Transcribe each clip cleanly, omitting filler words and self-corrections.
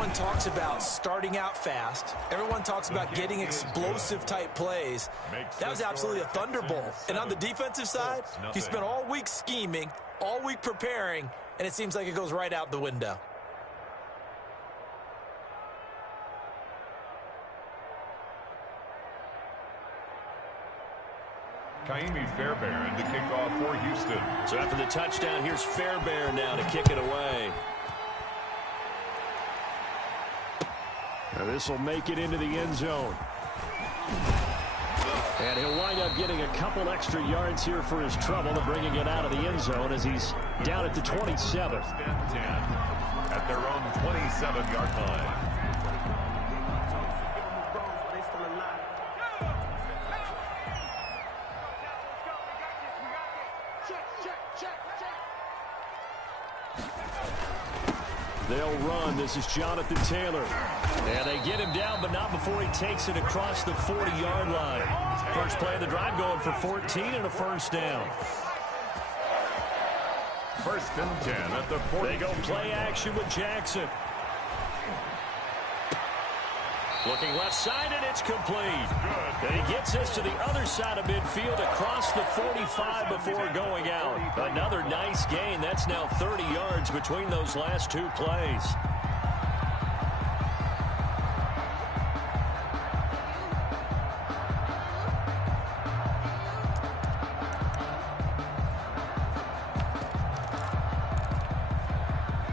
Everyone talks about starting out fast. Everyone talks about getting explosive-type plays. That was absolutely a thunderbolt. And on the defensive side, he spent all week scheming, all week preparing, and it seems like it goes right out the window. Kaimi Fairbairn to kick off for Houston. So after the touchdown, here's Fairbairn now to kick it away. Now this will make it into the end zone. And he'll wind up getting a couple extra yards here for his trouble and bringing it out of the end zone as he's down at the 27. At their own 27-yard line. They'll run. This is Jonathan Taylor. And they get him down, but not before he takes it across the 40-yard line. First play of the drive going for 14 and a first down. First and 10 at the 40. They go play action with Jackson. Looking left side, and it's complete. And he gets this to the other side of midfield across the 45 before going out. Another nice gain. That's now 30 yards between those last two plays.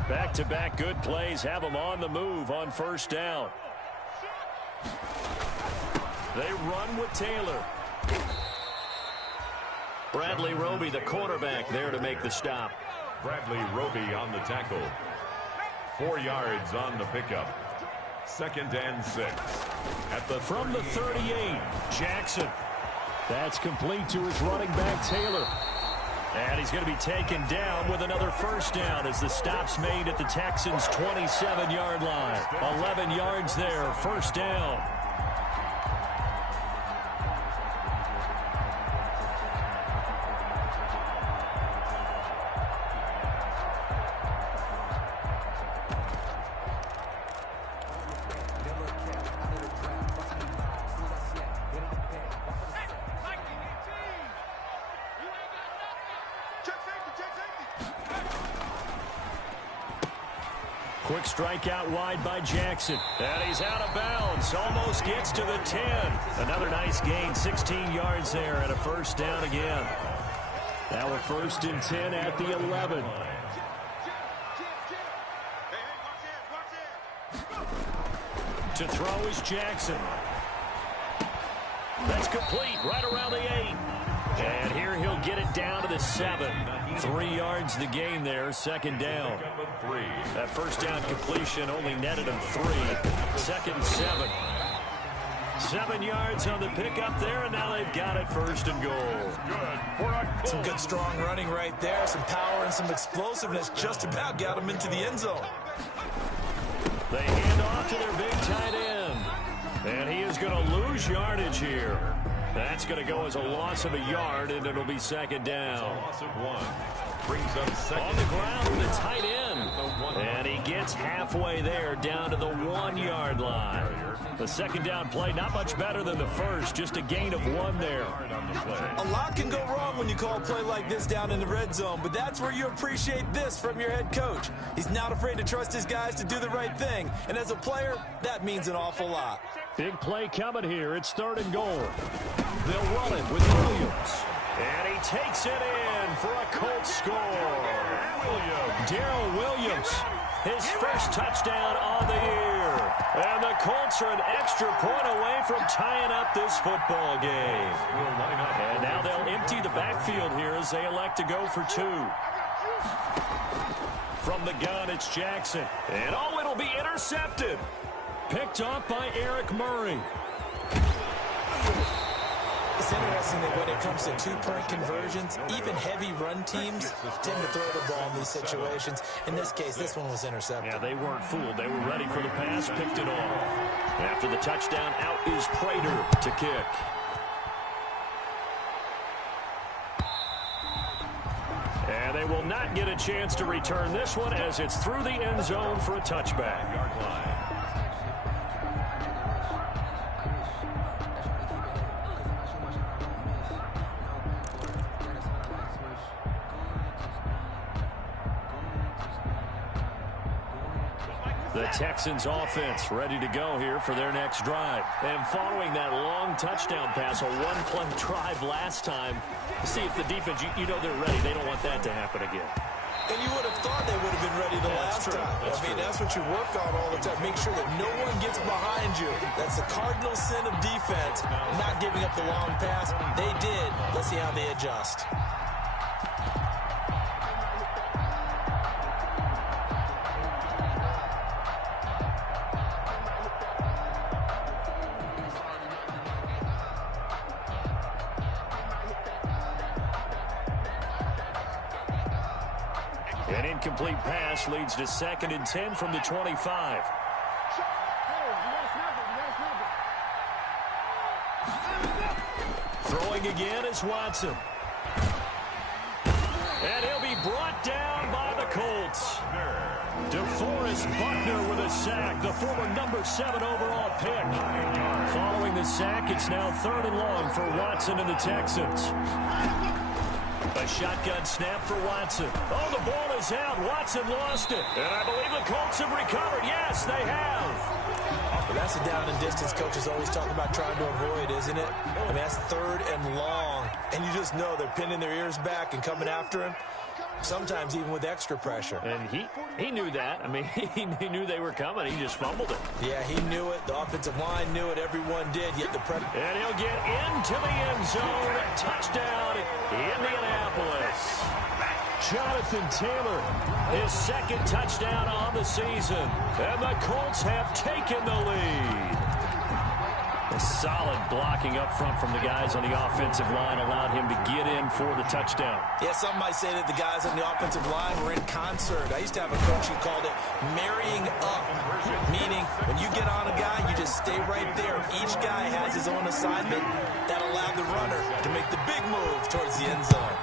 Back-to-back good plays have them on the move on first down. They run with Taylor. Bradley Roby, the quarterback, there to make the stop. Bradley Roby on the tackle. 4 yards on the pickup. Second and 6. From the 38, Jackson. That's complete to his running back, Taylor. And he's going to be taken down with another first down as the stop's made at the Texans' 27-yard line. 11 yards there, first down. Quick strike out wide by Jackson. And he's out of bounds. Almost gets to the 10. Another nice gain. 16 yards there and a first down again. Now a first and 10 at the 11. To throw is Jackson. That's complete right around the 8. And here he'll get it down to the 7. 3 yards the gain there, second down. That first down completion only netted him 3. Second and 7. 7 yards on the pickup there, and now they've got it first and goal. Some good strong running right there, some power and some explosiveness just about got him into the end zone. They hand off to their big tight end. And he is going to lose yardage here. That's going to go as a loss of a yard, and it'll be second down. Loss of 1. Brings up second. On the ground with a tight end. And he gets halfway there down to the 1-yard line. The second down play, not much better than the first, just a gain of 1 there. A lot can go wrong when you call a play like this down in the red zone, but that's where you appreciate this from your head coach. He's not afraid to trust his guys to do the right thing, and as a player, that means an awful lot. Big play coming here. It's third and goal. They'll run it with Williams. And he takes it in for a Colts score. Darrell Williams, his first touchdown on the year. And the Colts are an extra point away from tying up this football game. And now they'll empty the backfield here as they elect to go for 2. From the gun, it's Jackson. And oh, it'll be intercepted. Picked off by Eric Murray. It's interesting that when it comes to two-point conversions, even heavy run teams tend to throw the ball in these situations. In this case, this one was intercepted. Yeah, they weren't fooled. They were ready for the pass, picked it off. After the touchdown, out is Prater to kick. And they will not get a chance to return this one as it's through the end zone for a touchback. The Texans offense ready to go here for their next drive. And following that long touchdown pass, a one-play drive last time, see if the defense, you know they're ready. They don't want that to happen again. And you would have thought they would have been ready the last time. That's what you work on all the time. Make sure that no one gets behind you. That's the cardinal sin of defense, not giving up the long pass. They did. Let's see how they adjust. An incomplete pass leads to 2nd and 10 from the 25. Throwing again is Watson. And he'll be brought down by the Colts. DeForest Buckner with a sack, the former number 7 overall pick. Following the sack, it's now 3rd and long for Watson and the Texans. A shotgun snap for Watson. Oh, the ball is out. Watson lost it. And I believe the Colts have recovered. Yes, they have. Well, that's a down and distance coaches always talk about trying to avoid, isn't it? I mean, that's 3rd and long. And you just know they're pinning their ears back and coming after him. Sometimes even with extra pressure. And he knew that. I mean, he knew they were coming. He just fumbled it. Yeah, he knew it. The offensive line knew it. Everyone did. Yet the pressure. And he'll get into the end zone. Touchdown, Indianapolis. Jonathan Taylor, his 2nd touchdown on the season. And the Colts have taken the lead. A solid blocking up front from the guys on the offensive line allowed him to get in for the touchdown. Yeah, some might say that the guys on the offensive line were in concert. I used to have a coach who called it marrying up, meaning when you get on a guy, you just stay right there. Each guy has his own assignment that allowed the runner to make the big move towards the end zone.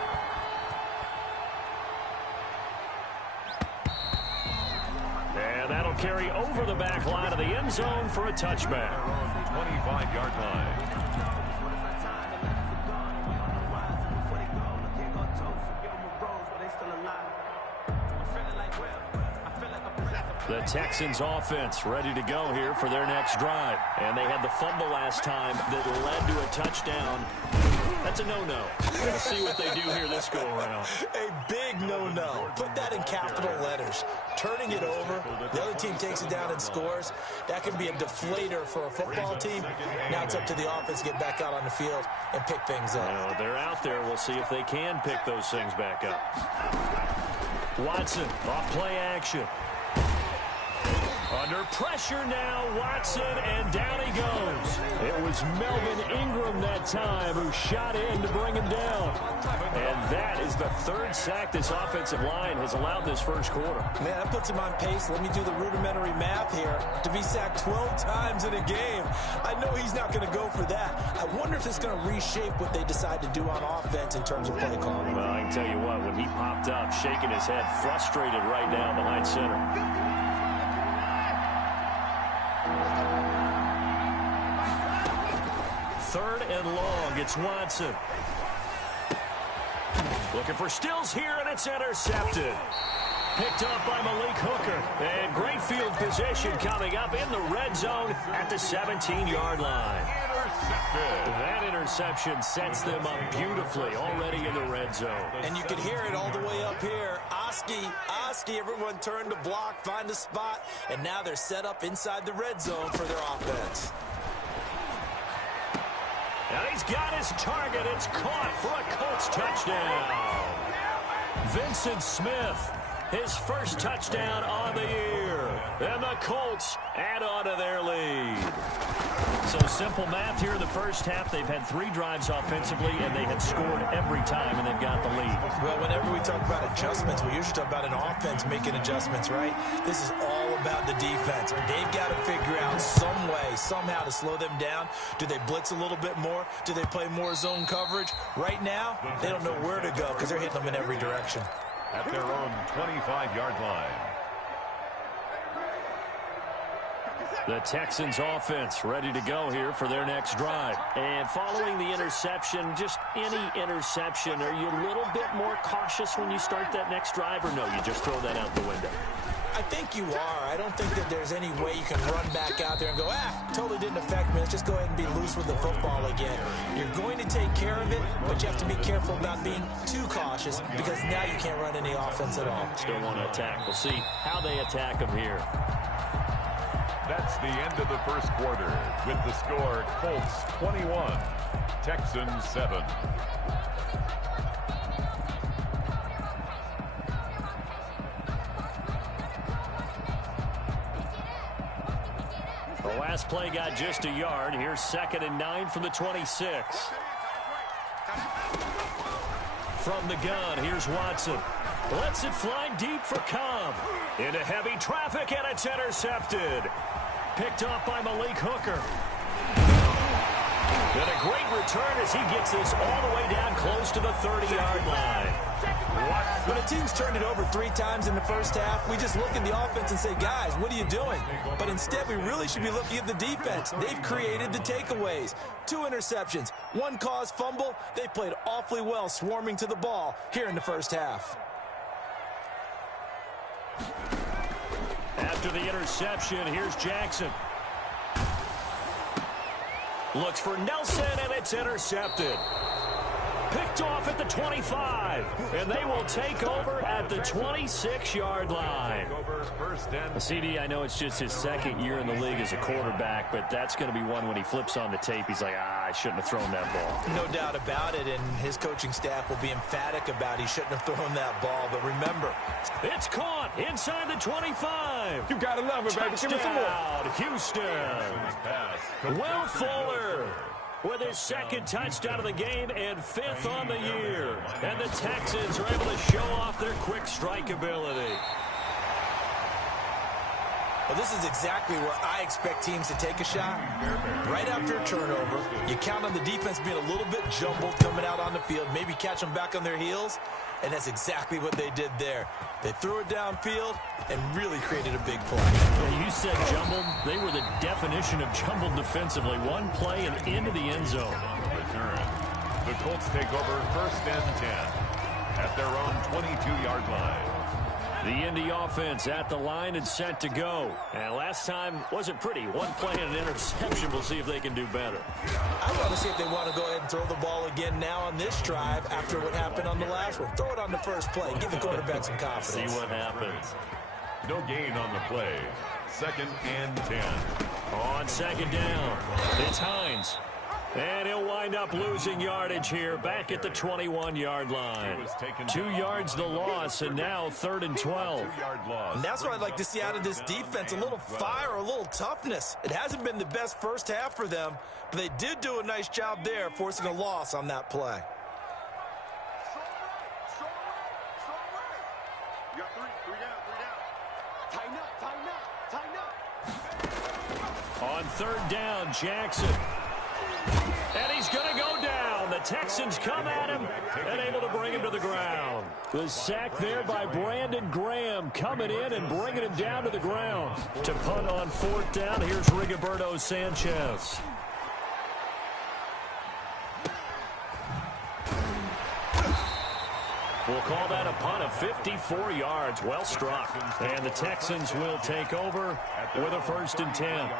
And that'll carry over the back line of the end zone for a touchback. 25-yard line. The Texans offense ready to go here for their next drive. And they had the fumble last time that led to a touchdown. That's a no-no. We'll see what they do here this go-around. A big no-no. Put that in capital letters. Turning it over, the other team takes it down and scores. That can be a deflator for a football team. Now it's up to the offense to get back out on the field and pick things up. Well, they're out there. We'll see if they can pick those things back up. Watson, off play action. Under pressure now, Watson, and down he goes. It was Melvin Ingram that time who shot in to bring him down. And that is the 3rd sack this offensive line has allowed this first quarter. Man, that puts him on pace. Let me do the rudimentary math here. To be sacked 12 times in a game, I know he's not going to go for that. I wonder if it's going to reshape what they decide to do on offense in terms of play calling. Well, I can tell you what, when he popped up, shaking his head, frustrated right now behind center. 3rd and long, it's Watson. Looking for Stills here, and it's intercepted. Picked up by Malik Hooker. And great field position coming up in the red zone at the 17-yard line. That interception sets them up beautifully already in the red zone. And you can hear it all the way up here. Oski, everyone turned to block, find a spot, and now they're set up inside the red zone for their offense. And he's got his target. It's caught for a Colts touchdown. Vincent Smith, his first touchdown on the year. And the Colts add on to their lead. So simple math here in the first half. They've had 3 drives offensively, and they have scored every time, and they've got the lead. Well, whenever we talk about adjustments, we usually talk about an offense making adjustments, right? This is all about the defense. They've got to figure out some way, somehow to slow them down. Do they blitz a little bit more? Do they play more zone coverage? Right now, they don't know where to go because they're hitting them in every direction. At their own 25-yard line. The Texans offense ready to go here for their next drive. And following the interception, just any interception, are you a little bit more cautious when you start that next drive, or no, you just throw that out the window? I think you are. I don't think that there's any way you can run back out there and go, totally didn't affect me. Let's just go ahead and be loose with the football again. You're going to take care of it, but you have to be careful about being too cautious because now you can't run any offense at all. Still want to attack. We'll see how they attack him here. That's the end of the first quarter with the score Colts 21, Texans 7. The last play got just a yard. Here's 2nd and 9 from the 26. From the gun, here's Watson. Lets it fly deep for Cobb. Into heavy traffic, and it's intercepted. Picked off by Malik Hooker. And a great return as he gets this all the way down close to the 30-yard line. When a team's turned it over 3 times in the first half, we just look at the offense and say, guys, what are you doing? But instead, we really should be looking at the defense. They've created the takeaways. 2 interceptions, 1 caused fumble. They played awfully well swarming to the ball here in the first half. After the interception, here's Jackson. Looks for Nelson, and it's intercepted. Picked off at the 25, and they will take over at the 26-yard line. CD, I know it's just his 2nd year in the league as a quarterback, but that's going to be one when he flips on the tape, he's like, I shouldn't have thrown that ball. No doubt about it, and his coaching staff will be emphatic about he shouldn't have thrown that ball. But remember, it's caught inside the 25. You got to love it, baby. Give me some more. Houston. Will Fuller with his 2nd touchdown of the game and 5th on the year. And the Texans are able to show off their quick strike ability. Well, this is exactly where I expect teams to take a shot. Right after a turnover, you count on the defense being a little bit jumbled coming out on the field, maybe catch them back on their heels, and that's exactly what they did there. They threw it downfield and really created a big play. Yeah, you said jumbled. They were the definition of jumbled defensively. One play and into the end zone. Return. The Colts take over 1st and 10 at their own 22-yard line. The Indy offense at the line and set to go. And last time wasn't pretty. 1 play and an interception. We'll see if they can do better. I want to see if they want to go ahead and throw the ball again now on this drive after what happened on the last one. Throw it on the first play. Give the quarterback some confidence. See what happens. No gain on the play. 2nd and 10. On 2nd down, it's Hines. And he'll wind up losing yardage here back at the 21-yard line. 2 yards the loss, and now 3rd and 12. And that's what I'd like to see out of this defense, a little fire, a little toughness. It hasn't been the best first half for them, but they did do a nice job there forcing a loss on that play. On 3rd down, Jackson. And he's going to go down. The Texans come at him and able to bring him to the ground. The sack there by Brandon Graham coming in and bringing him down to the ground. To punt on 4th down, here's Rigoberto Sanchez. We'll call that a punt of 54 yards. Well struck. And the Texans will take over with a 1st and 10.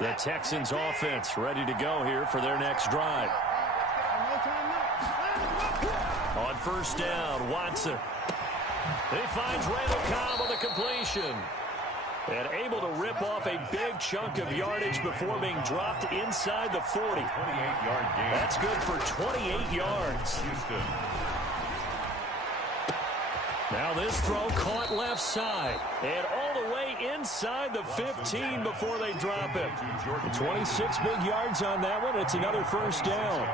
The Texans offense ready to go here for their next drive. On 1st down, Watson. He finds Randall Cobb on the completion. And able to rip off a big chunk of yardage before being dropped inside the 40. 28-yard gain. That's good for 28 yards. Houston. Now this throw caught left side. And all the way inside the 15 before they drop him. 26 big yards on that one. It's another 1st down.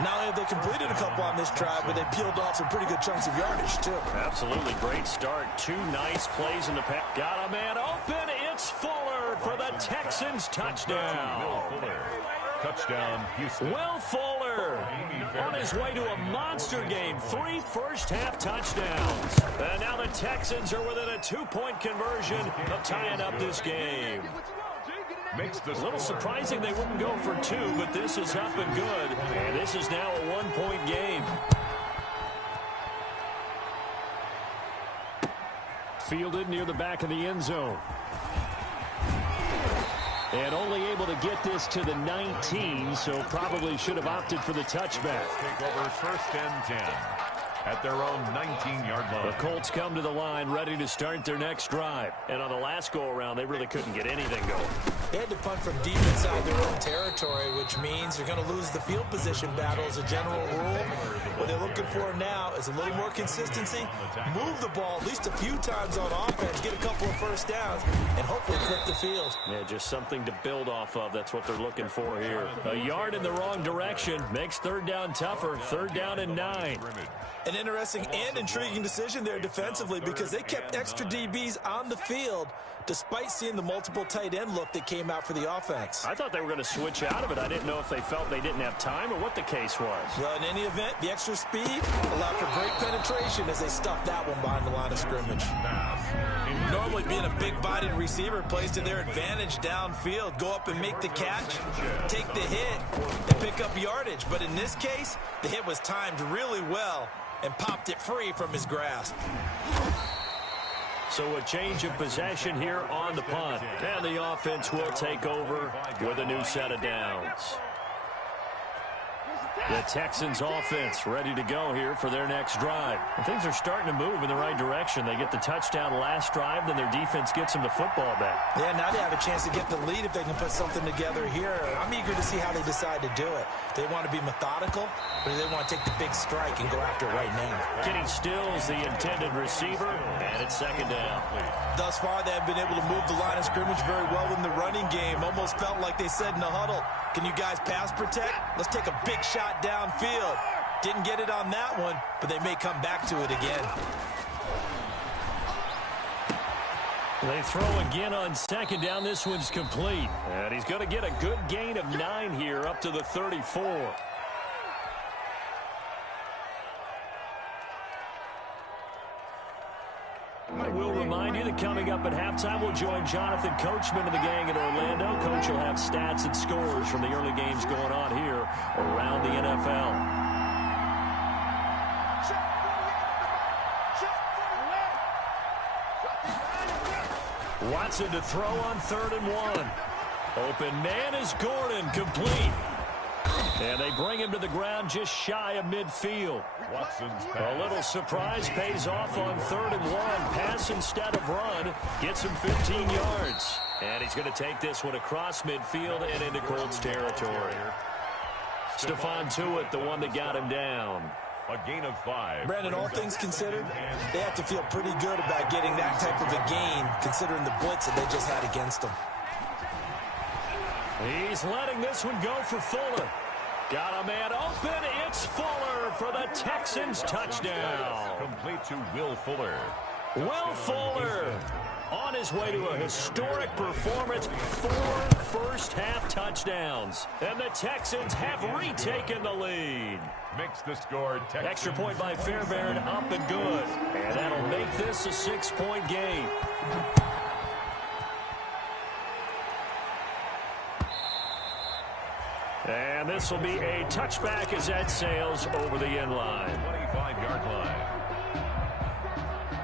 Not only have they completed a couple on this drive, but they peeled off some pretty good chunks of yardage, too. Absolutely great start. 2 nice plays in the pack. Got a man open. It's Fuller for the Texans touchdown. Touchdown, Houston. Will Fuller on his way to a monster game. 3 first-half touchdowns. And now the Texans are within a 2-point conversion of tying up this game. makes the A little surprising they wouldn't go for two, but this is up and good. And this is now a one-point game. Fielded near the back of the end zone. And only able to get this to the 19, so probably should have opted for the touchback. Take over first and 10 at their own 19-yard line. The Colts come to the line ready to start their next drive. And on the last go-around, they really couldn't get anything going. They had to punt from deep inside their own territory, which means they're going to lose the field position battle as a general rule. What they're looking for now is a little more consistency, move the ball at least a few times on offense, get a couple of first downs, and hopefully flip the field. Yeah, just something to build off of. That's what they're looking for here. A yard in the wrong direction makes third down tougher. Third down and 9. An interesting and intriguing decision there defensively because they kept extra DBs on the field despite seeing the multiple tight end look that came out for the offense. I thought they were going to switch out of it. I didn't know if they felt they didn't have time or what the case was. Well, in any event, the extra speed allowed for great penetration as they stuffed that one behind the line of scrimmage. Normally being a big-bodied receiver plays to their advantage downfield. Go up and make the catch, take the hit, and pick up yardage. But in this case, the hit was timed really well and popped it free from his grasp. So a change of possession here on the punt. And the offense will take over with a new set of downs. The Texans offense ready to go here for their next drive. And things are starting to move in the right direction. They get the touchdown last drive, then their defense gets them the football back. Yeah, now they have a chance to get the lead if they can put something together here. I'm eager to see how they decide to do it. They want to be methodical, or do they want to take the big strike and go after it right now? Kenny Stills, the intended receiver, and it's second down. Thus far, they have been able to move the line of scrimmage very well in the running game. Almost felt like they said in the huddle, can you guys pass protect? Let's take a big shot downfield. Didn't get it on that one, but they may come back to it again. They throw again on second down. This one's complete. And he's going to get a good gain of 9 here up to the 34. I will remind you that coming up at halftime, we'll join Jonathan Coachman and the gang in Orlando. Coach will have stats and scores from the early games going on here around the NFL. Watson to throw on 3rd and 1. Open man is Gordon, complete. And they bring him to the ground just shy of midfield. A little surprise pays off on 3rd and 1. Pass instead of run. Gets him 15 yards. And he's going to take this one across midfield and into Colts territory. Stephon Tuitt, the one that got him down. A gain of 5. Brandon, all things considered, they have to feel pretty good about getting that type of a gain, considering the blitz that they just had against them. He's letting this one go for Fuller. Got a man open. It's Fuller for the Texans touchdown. Complete to Will Fuller. Will Fuller on his way to a historic performance. 4 first-half touchdowns. And the Texans have retaken the lead. Makes the score. Extra point by Fairbairn, up and good. And that'll make this a 6-point game. And this will be a touchback as that sails over the end line. 25-yard line.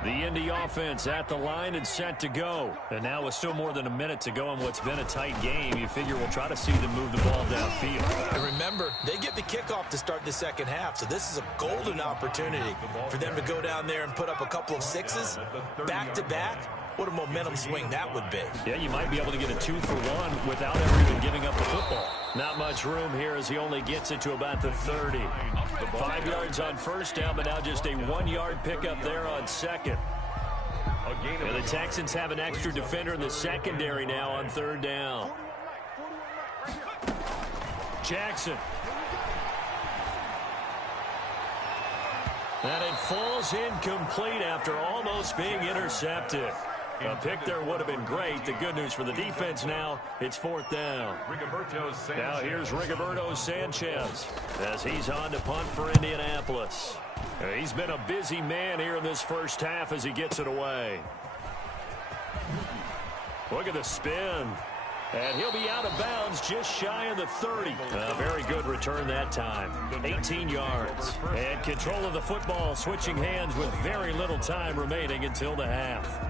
The Indy offense at the line and set to go. And now with still more than a minute to go in what's been a tight game, you figure we'll try to see them move the ball downfield. And remember, they get the kickoff to start the second half, so this is a golden opportunity for them to go down there and put up a couple of sixes back-to-back. What a momentum swing that would be. Yeah, you might be able to get a 2-for-1 without ever even giving up the football. Not much room here as he only gets it to about the 30. 5 yards on first down, but now just a 1-yard pickup there on second. And the Texans have an extra defender in the secondary now on 3rd down. Jackson. And it falls incomplete after almost being intercepted. A pick there would have been great. The good news for the defense now, it's 4th down. Now here's Rigoberto Sanchez as he's on to punt for Indianapolis. He's been a busy man here in this first half as he gets it away. Look at the spin. And he'll be out of bounds just shy of the 30. A very good return that time. 18 yards. And control of the football switching hands with very little time remaining until the half.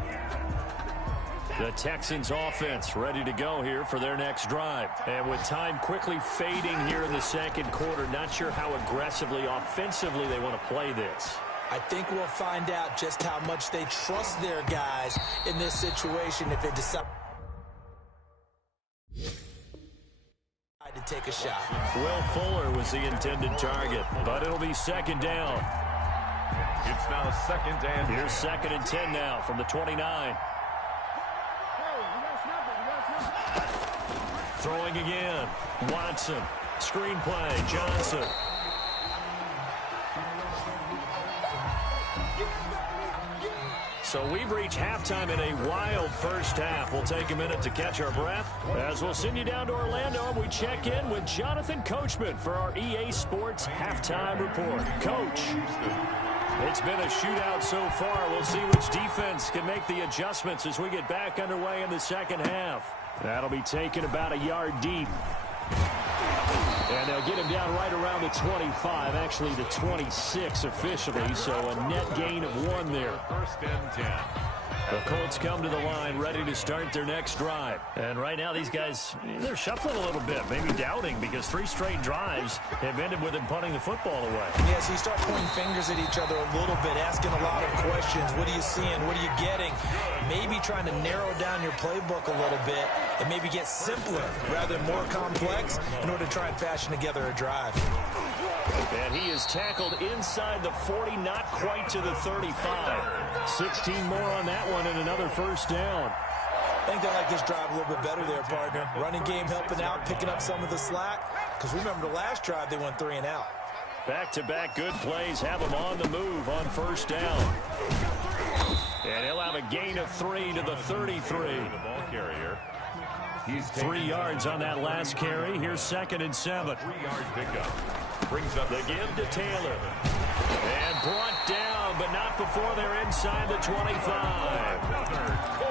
The Texans offense ready to go here for their next drive. And with time quickly fading here in the second quarter, not sure how aggressively, offensively they want to play this. I think we'll find out just how much they trust their guys in this situation if they decide to take a shot. Will Fuller was the intended target, but it'll be second down. It's now second and 10. Here's second and 10 now from the 29. Throwing again. Watson. Screenplay. Johnson. So we've reached halftime in a wild first half. We'll take a minute to catch our breath as we'll send you down to Orlando and we check in with Jonathan Coachman for our EA Sports Halftime Report. Coach, it's been a shootout so far. We'll see which defense can make the adjustments as we get back underway in the second half. That'll be taken about a yard deep. And they'll get him down right around the 25, actually the 26 officially, so a net gain of 1 there. First and 10. The Colts come to the line, ready to start their next drive. And right now, these guys, they're shuffling a little bit, maybe doubting, because 3 straight drives have ended with them punting the football away. Yeah, so you start pointing fingers at each other a little bit, asking a lot of questions. What are you seeing? What are you getting? Maybe trying to narrow down your playbook a little bit and maybe get simpler rather than more complex in order to try and fashion together a drive. And he is tackled inside the 40, not quite to the 35. 16 more on that one and another first down. I think they like this drive a little bit better there, partner. Running game helping out, picking up some of the slack. Because remember, the last drive, they went 3 and out. Back-to-back good plays have him on the move on first down. And he'll have a gain of 3 to the 33. The ball carrier. He's 3 yards on that last carry. Here's second and 7. 3-yard pickup. Brings up the give to Taylor. And brought down, but not before they're inside the 25.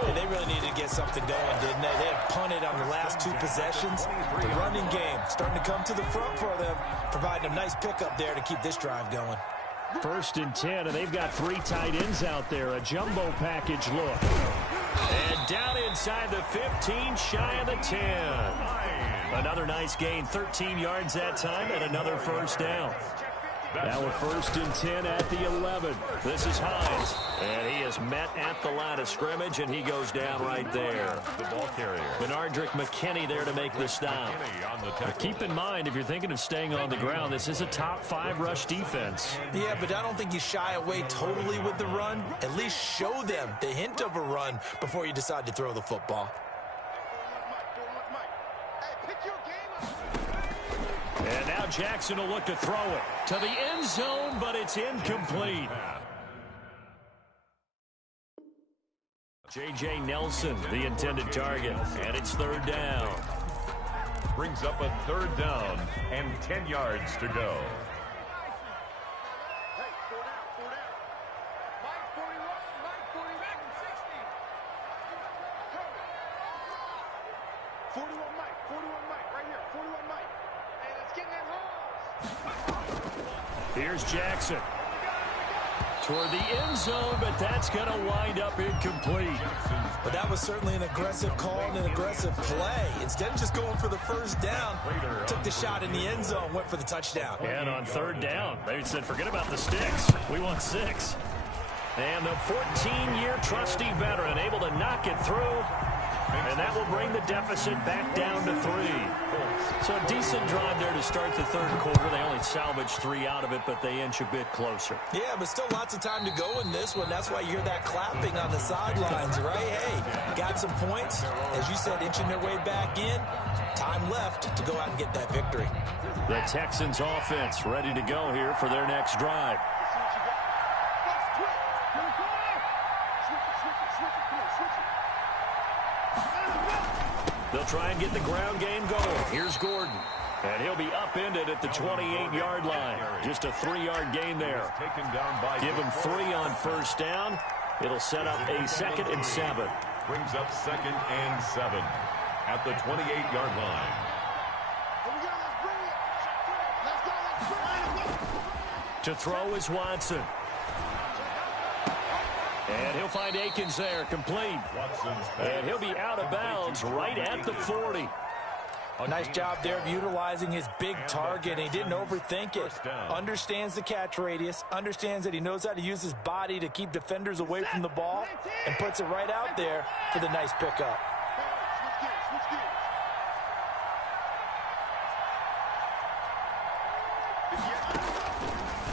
And they really needed to get something going, didn't they? They had punted on the last 2 possessions. The running game starting to come to the front for them, providing a nice pickup there to keep this drive going. First and 10, and they've got 3 tight ends out there. A jumbo package look. And down inside the 15, shy of the 10. Another nice gain, 13 yards that time, and another first down. Now a first and 10 at the 11. This is Hines. And he is met at the line of scrimmage, and he goes down right there. The ball carrier. Benardrick McKinney there to make the stop. Keep in mind, if you're thinking of staying on the ground, this is a top 5 rush defense. Yeah, but I don't think you shy away totally with the run. At least show them the hint of a run before you decide to throw the football. And now Jackson will look to throw it to the end zone, but it's incomplete. J.J. Nelson, the intended target, and it's third down. Brings up a third down and 10 yards to go. Here's Jackson. Toward the end zone, but that's going to wind up incomplete. But that was certainly an aggressive call and an aggressive play. Instead of just going for the first down, took the shot in the end zone, went for the touchdown. And on third down, they said, forget about the sticks. We want 6. And the 14-year trusty veteran able to knock it through. And that will bring the deficit back down to 3. So a decent drive there to start the third quarter. They only salvaged 3 out of it, but they inch a bit closer. Yeah, but still lots of time to go in this one. That's why you hear that clapping on the sidelines, right? Hey, got some points. As you said, inching their way back in. Time left to go out and get that victory. The Texans offense ready to go here for their next drive. They'll try and get the ground game going. Here's Gordon. And he'll be upended at the 28-yard line. Just a 3-yard gain there. Give him 3 on first down. It'll set up a second and 7. Brings up second and 7. at the 28-yard line. To throw is Watson. And he'll find Akins there, complete. And he'll be out of bounds right at the 40. Nice job there of utilizing his big target. He didn't overthink it. Understands the catch radius. Understands that he knows how to use his body to keep defenders away from the ball. And puts it right out there for the nice pickup.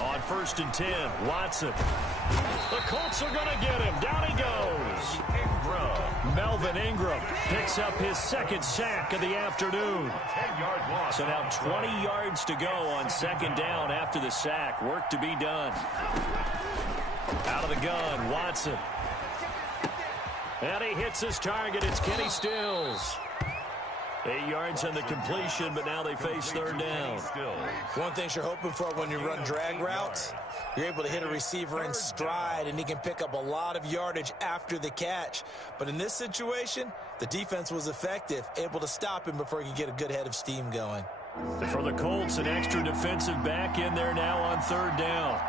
On 1st and 10, Watson. The Colts are going to get him. Down he goes. Melvin Ingram picks up his second sack of the afternoon. So now 20 yards to go on 2nd down after the sack. Work to be done. Out of the gun, Watson. And he hits his target. It's Kenny Stills. 8 yards on the completion, but now they face 3rd down. One thing you're hoping for when you run drag routes, you're able to hit a receiver in stride, and he can pick up a lot of yardage after the catch. But in this situation, the defense was effective, able to stop him before he could get a good head of steam going. For the Colts, an extra defensive back in there now on 3rd down.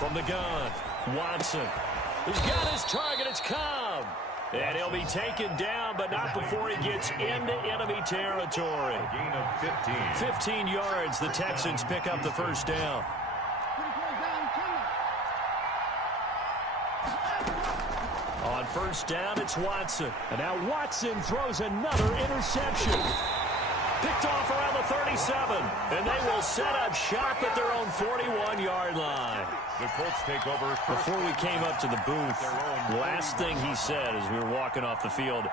From the gun, Watson. He's got his target. It's Cobb. And he'll be taken down, but not before he gets into enemy territory. Gain of 15. 15 yards. The Texans pick up the 1st down. On 1st down, it's Watson. And now Watson throws another interception. Picked off around the 37. And they will set up shop at their own 41-yard line. The Colts take over. Before we came up to the booth, last thing he said as we were walking off the field,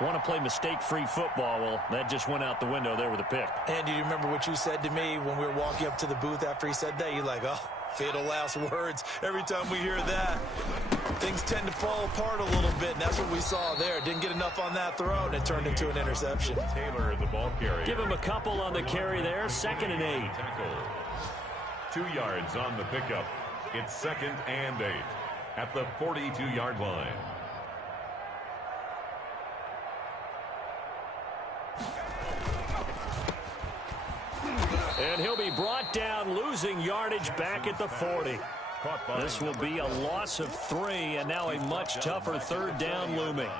want to play mistake-free football. Well, that just went out the window there with a pick. And do you remember what you said to me when we were walking up to the booth after he said that? You're like, oh, fatal last words. Every time we hear that, things tend to fall apart a little bit, and that's what we saw there. Didn't get enough on that throw, and it turned into an interception. Taylor, the ball carrier. Give him a couple on the carry there. 2nd and 8. 2 yards on the pickup. It's 2nd and 8 at the 42-yard line. And he'll be brought down, losing yardage back at the 40. This will be a loss of 3, and now a much tougher 3rd down looming.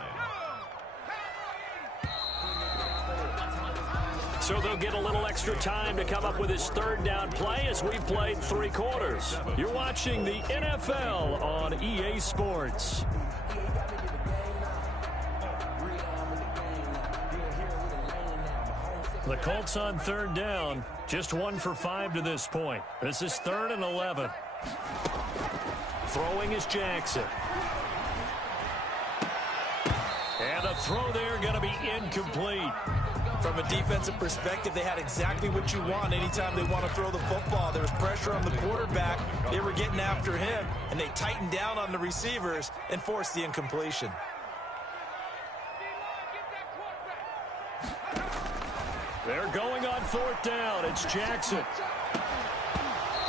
So they'll get a little extra time to come up with his 3rd down play as we've played 3 quarters. You're watching the NFL on EA Sports. The Colts on 3rd down, just 1 for 5 to this point. This is 3rd and 11. Throwing is Jackson. And a throw there going to be incomplete. From a defensive perspective, they had exactly what you want anytime they want to throw the football. There was pressure on the quarterback. They were getting after him, and they tightened down on the receivers and forced the incompletion. They're going on 4th down. It's Jackson.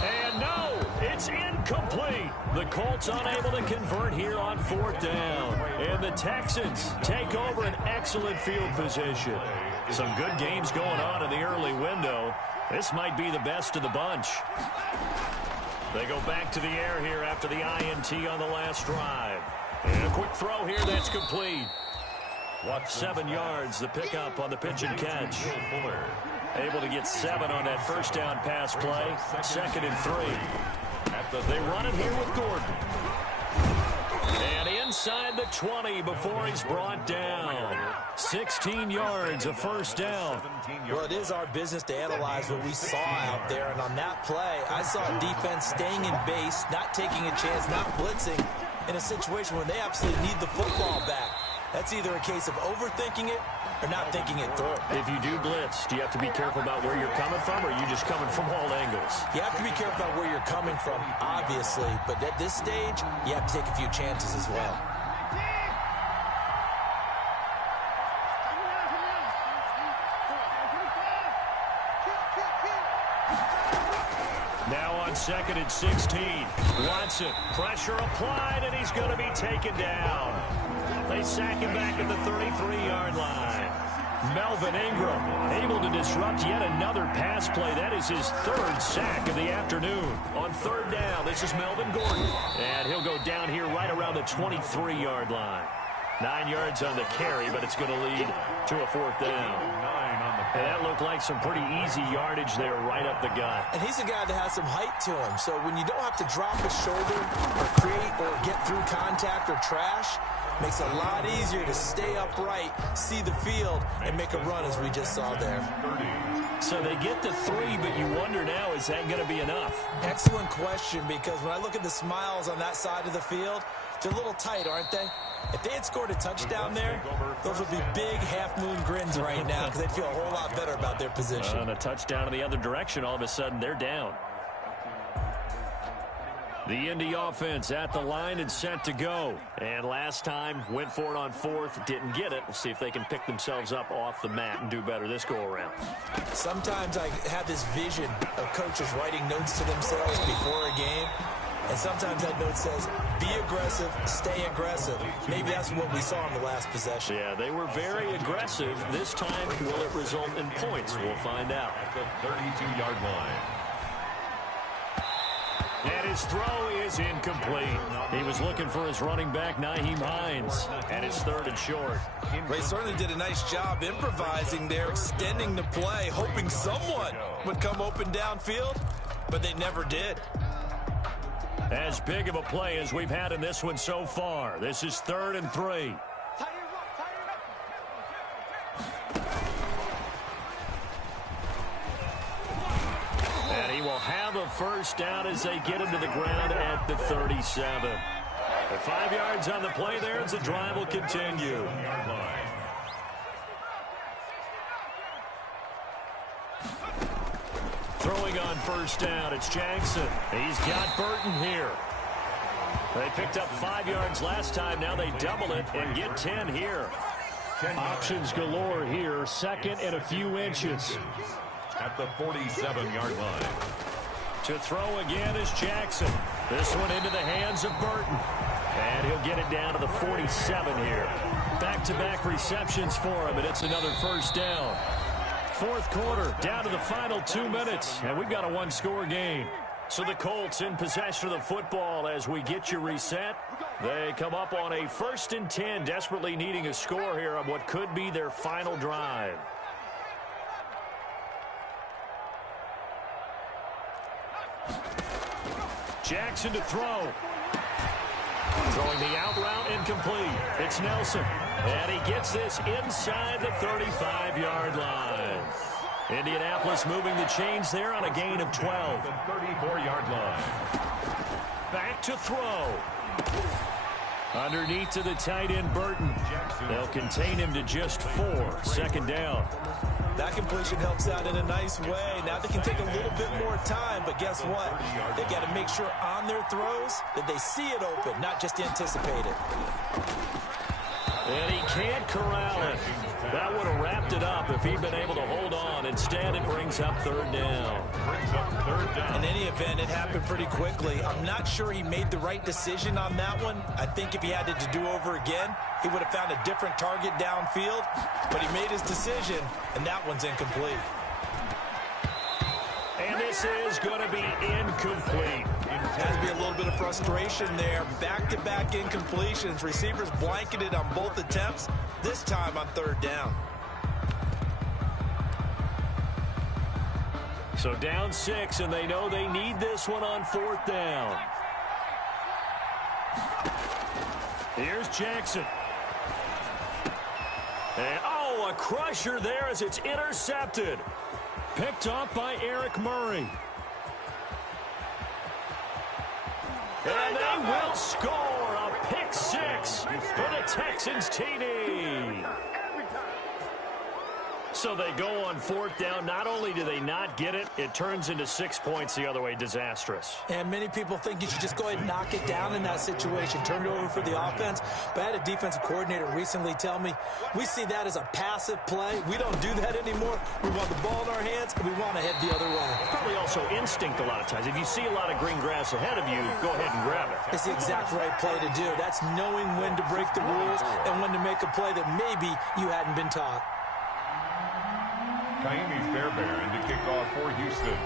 And no, it's incomplete. The Colts unable to convert here on 4th down. And the Texans take over an excellent field position. Some good games going on in the early window. This might be the best of the bunch. They go back to the air here after the INT on the last drive. And a quick throw here that's complete. 7 yards, the pickup on the pitch and catch. Able to get 7 on that 1st down pass play. 2nd and 3. They run it here with Gordon. And inside the 20 before he's brought down. 16 yards, a 1st down. Well, it is our business to analyze what we saw out there. And on that play, I saw defense staying in base, not taking a chance, not blitzing in a situation where they absolutely need the football back. That's either a case of overthinking it or not thinking it through. If you do blitz, do you have to be careful about where you're coming from, or are you just coming from all angles? You have to be careful about where you're coming from, obviously. But at this stage, you have to take a few chances as well. Now on 2nd and 16. Watson, pressure applied, and he's going to be taken down. They sack him back at the 33-yard line. Melvin Ingram able to disrupt yet another pass play. That is his 3rd sack of the afternoon. On 3rd down, this is Melvin Gordon. And he'll go down here right around the 23-yard line. 9 yards on the carry, but it's going to lead to a 4th down. And that looked like some pretty easy yardage there right up the gut. And he's a guy that has some height to him. So when you don't have to drop his shoulder or create or get through contact or trash, makes it a lot easier to stay upright, see the field, and make a run as we just saw there. So they get to 3, but you wonder now, is that going to be enough? Excellent question, because when I look at the smiles on that side of the field, they're a little tight, aren't they? If they had scored a touchdown there, those would be big half-moon grins right now because they'd feel a whole lot better about their position. And a touchdown in the other direction, all of a sudden they're down. The Indy offense at the line and set to go. And last time, went for it on 4th, didn't get it. We'll see if they can pick themselves up off the mat and do better this go-around. Sometimes I have this vision of coaches writing notes to themselves before a game. And sometimes that note says, be aggressive, stay aggressive. Maybe that's what we saw in the last possession. Yeah, they were very aggressive. This time, will it result in points? We'll find out. At the 32-yard line. And his throw is incomplete. He was looking for his running back, Nyheim Hines. And it's 3rd and short. They certainly did a nice job improvising there, extending the play, hoping someone would come open downfield, but they never did. As big of a play as we've had in this one so far. This is 3rd and 3. And he will have a 1st down as they get him to the ground at the 37. The 5 yards on the play there as the drive will continue. Throwing on 1st down, it's Jackson. He's got Burton here. They picked up 5 yards last time. Now they double it and get 10 here. Options galore here. 2nd and a few inches. At the 47-yard line. To throw again is Jackson. This one into the hands of Burton. And he'll get it down to the 47 here. Back-to-back receptions for him, and it's another 1st down. 4th quarter, down to the final 2 minutes, and we've got a 1-score game. So the Colts in possession of the football as we get you reset. They come up on a 1st and 10, desperately needing a score here on what could be their final drive. Jackson to throw. Throwing the out route incomplete. It's Nelson. And he gets this inside the 35-yard line. Indianapolis moving the chains there on a gain of 12. The 34-yard line. Back to throw. Underneath to the tight end, Burton. They'll contain him to just 4. 2nd down. That completion helps out in a nice way. Now they can take a little bit more time, but guess what? They got to make sure on their throws that they see it open, not just anticipate it. And he can't corral it. That would have wrapped it up if he'd been able to hold on. Instead, it brings up 3rd down. In any event, it happened pretty quickly. I'm not sure he made the right decision on that one. I think if he had it to do over again, he would have found a different target downfield. But he made his decision, and that one's incomplete. And this is going to be incomplete. Has to be a little bit of frustration there. Back-to-back incompletions. Receivers blanketed on both attempts, this time on 3rd down. So down 6, and they know they need this one on 4th down. Here's Jackson. And, a crusher there as it's intercepted. Picked off by Eric Murray. And they will score a pick 6 for the Texans TD. So they go on fourth down. Not only do they not get it, it turns into 6 points the other way. Disastrous. And many people think you should just go ahead and knock it down in that situation. Turn it over for the offense. But I had a defensive coordinator recently tell me, we see that as a passive play. We don't do that anymore. We want the ball in our hands, and we want to head the other way. Probably also instinct a lot of times. If you see a lot of green grass ahead of you, go ahead and grab it. It's the exact right play to do. That's knowing when to break the rules and when to make a play that maybe you hadn't been taught. Kaimi Fairbairn to kick off for Houston.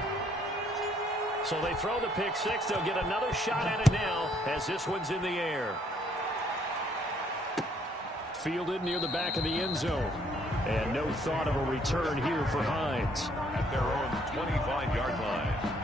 So they throw the pick six. They'll get another shot at it now as this one's in the air. Fielded near the back of the end zone. And no thought of a return here for Hines. At their own 25-yard line.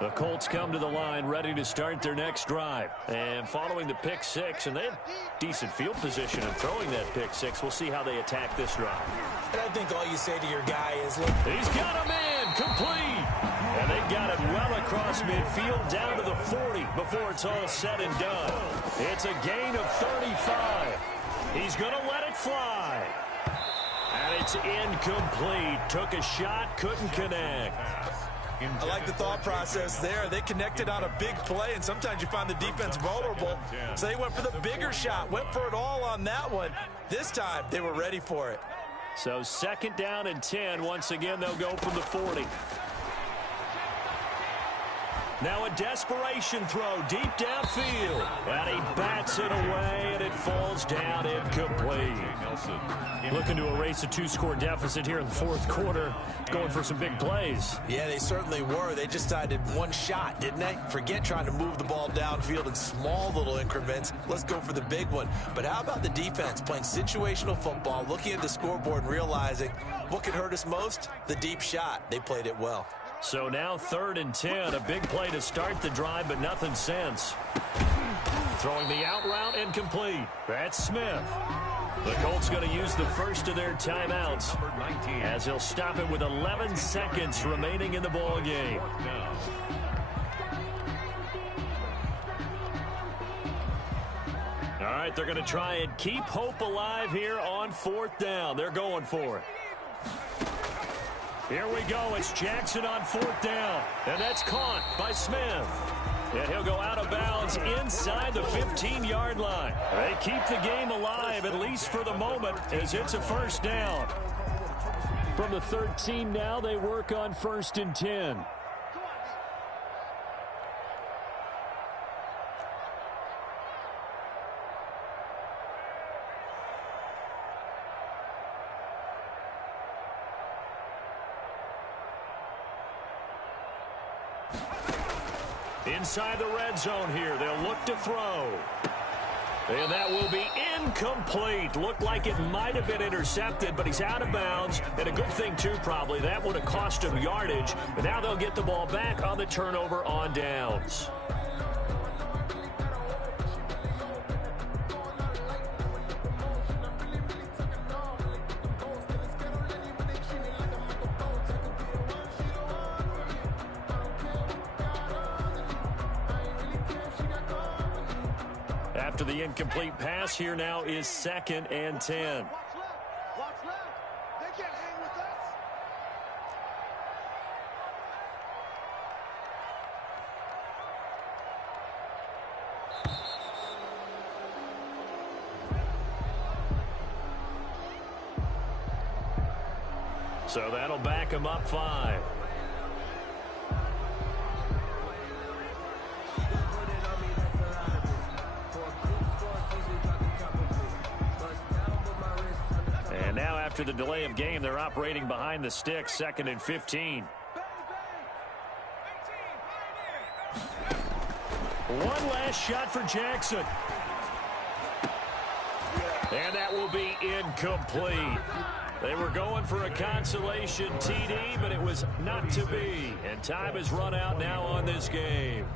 The Colts come to the line ready to start their next drive. And following the pick six, and they have decent field position in throwing that pick six. We'll see how they attack this drive. And I think all you say to your guy is, look, he's got a man complete. And they've got it well across midfield down to the 40 before it's all said and done. It's a gain of 35. He's going to let it fly. And it's incomplete. Took a shot, couldn't connect. I like the thought process there. They connected on a big play, and sometimes you find the defense vulnerable. So they went for the bigger shot, went for it all on that one. This time, they were ready for it. So 2nd down and 10. Once again, they'll go from the 40. Now a desperation throw deep downfield. And he bats it away, and it falls down incomplete. Looking to erase a 2-score deficit here in the 4th quarter. Going for some big plays. Yeah, they certainly were. They just decided one shot, didn't they? Forget trying to move the ball downfield in small little increments. Let's go for the big one. But how about the defense playing situational football, looking at the scoreboard and realizing what could hurt us most? The deep shot. They played it well. So now 3rd and 10. A big play to start the drive, but nothing since. Throwing the out route incomplete. That's Smith. The Colts going to use the first of their timeouts as he'll stop it with 11 seconds remaining in the ball game. All right, they're going to try and keep hope alive here on 4th down. They're going for it. Here we go. It's Jackson on 4th down. And that's caught by Smith. And he'll go out of bounds inside the 15-yard line. They keep the game alive, at least for the moment, as it's a 1st down. From the 13 now, they work on 1st and 10. Inside the red zone here, they'll look to throw. And that will be incomplete. Looked like it might have been intercepted, but he's out of bounds. And a good thing, too, probably. That would have cost him yardage. And now they'll get the ball back on the turnover on downs. After the incomplete pass, here now is 2nd and 10. So that'll back him up 5. And now after the delay of game, they're operating behind the sticks, 2nd and 15. One last shot for Jackson. And that will be incomplete. They were going for a consolation TD, but it was not to be. And time has run out now on this game.